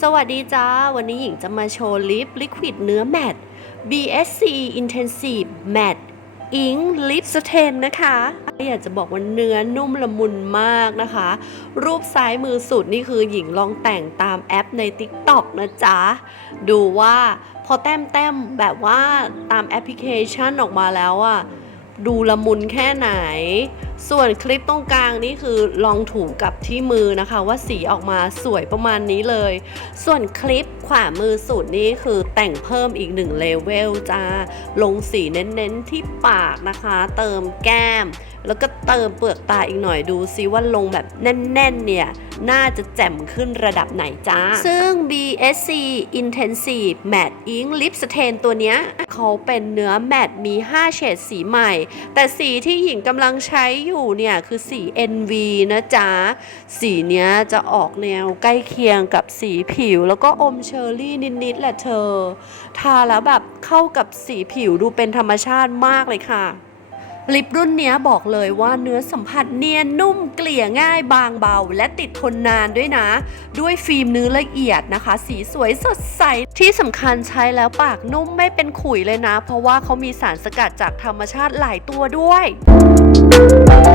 สวัสดีจ้า วันนี้หญิงจะมาโชว์ลิปลิควิดเนื้อแมตต์ BSC Intensive Matte Ink Lip Stain นะคะอยากจะบอกว่าเนื้อนุ่มละมุนมากนะคะ รูปซ้ายมือสุดนี่คือหญิงลองแต่งตามแอปใน TikTok นะจ๊ะ ดูว่าพอแต้มแต้มแบบว่าตามแอปพลิเคชันออกมาแล้วอะดูละมุนแค่ไหน ส่วนคลิปตรงกลางนี่คือลองถูกับที่มือนะคะ ว่าสีออกมาสวยประมาณนี้เลย ส่วนคลิปขวามือสุดนี่คือแต่งเพิ่มอีกหนึ่งเลเวลจ้าลงสีเน้นๆที่ปากนะคะ เติมแก้ม แล้วก็เติมเปลือกตาอีกหน่อยดูซิว่าลงแบบแน่นๆเนี่ย น่าจะแจ่มขึ้นระดับไหนจ้า ซึ่ง BSC Intensive Matte Ink Lip Stain ตัวเนี้ยเขาเป็นเนื้อแมตต์มี 5 เฉดสีใหม่ แต่สีที่หญิงกำลังใช้อยู่เนี่ยคือสี NV นะจ๊ะ สีเนี้ยจะออกแนวใกล้เคียงกับสีผิว แล้วก็อมเชอร์รี่นิดๆแหละเธอ ทาแล้วแบบเข้ากับสีผิวดูเป็นธรรมชาติมากเลยค่ะ ลิปรุ่นเนี้ยบอกเลยว่าเนื้อสัมผัสเนียนนุ่มเกลี่ยง่ายบางเบา และติดทนนานด้วยนะ ด้วยฟิล์มเนื้อละเอียดนะคะ สีสวยสดใส ที่สำคัญใช้แล้วปากนุ่มไม่เป็นขุยเลยนะ เพราะว่าเขามีสารสกัดจากธรรมชาติหลายตัวด้วย